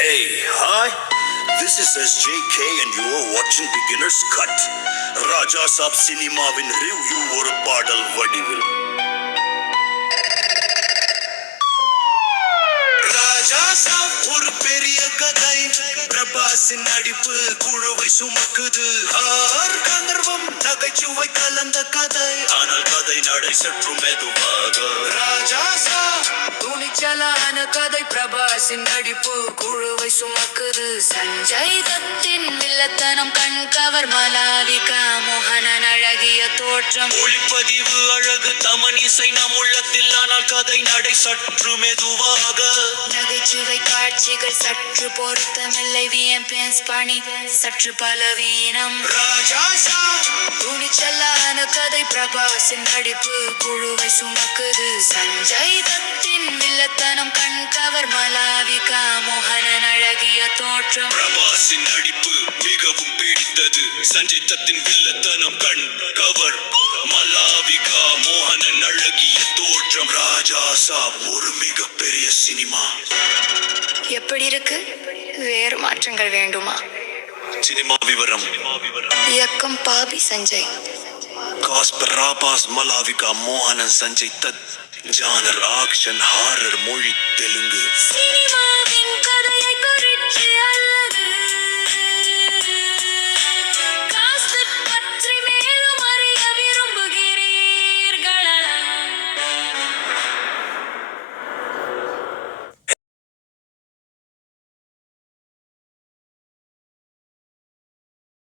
Hey, hi. This is SJK and you are watching Beginner's Cut. Raja Saab Cinemaவின் review ஒரு பாடல் வடிவில். ராஜா சாப் ஒரு பெரிய கதை, பிரபாஸின் நடிப்பு குழுவை சுமக்குது. கந்தர்வம் நகைச்சுவை கலந்த கதை, ஆனால் கதை நடை சற்று மெதுவாக. ராஜா சாப் துணிச்சலான கதை, பிரபாஸின் நடிப்பு குழுவை சுமக்குது. சஞ்சய் தத்தின் வில்லத்தனம் கண்கவர், மலாவிகா மோகனன் அழகிய தோற்றம், ஒளிப்பதிவு அழகு, தமன் இசை நம் உள்ளத்தில். ஆனால் கதை நடை சற்று மெதுவாக. நகைச்சுவை காட்சிகள் சற்று பொருத்தமில்லை, விஎம்பிஎஸ் பணி சற்று பலவீனம். ராஜா சாப் துணிச்சலான கதை, பிரபாஸின் நடிப்பு குழுவை சுமக்குது. சஞ்சய் தத்தின் வில்லத்தனம் கண்கவர், மலாவிகா மோகனன் அழகிய தோற்றம். பிரபாஸின் நடிப்பு மிகவும் பிடித்தது. சஞ்சய் தத்தின் வில்லத்தனம் கண் கவர், மலாவிகா மோகனன் அழகிய தோற்றம். ராஜா சாப் ஒரு மிகப்பெரிய சினிமா. எப்படி இருக்கு? வேறு மாற்றங்கள் வேண்டுமா? சினிமா விவரம். இயக்கம் Bobby Sanjay. Cost Prabhas, மலாவிகா மோகனன், Sanjay Dutt. Genre action, horror, மொழி தெலுங்கு. சினிமாவின் கதையை குறித்து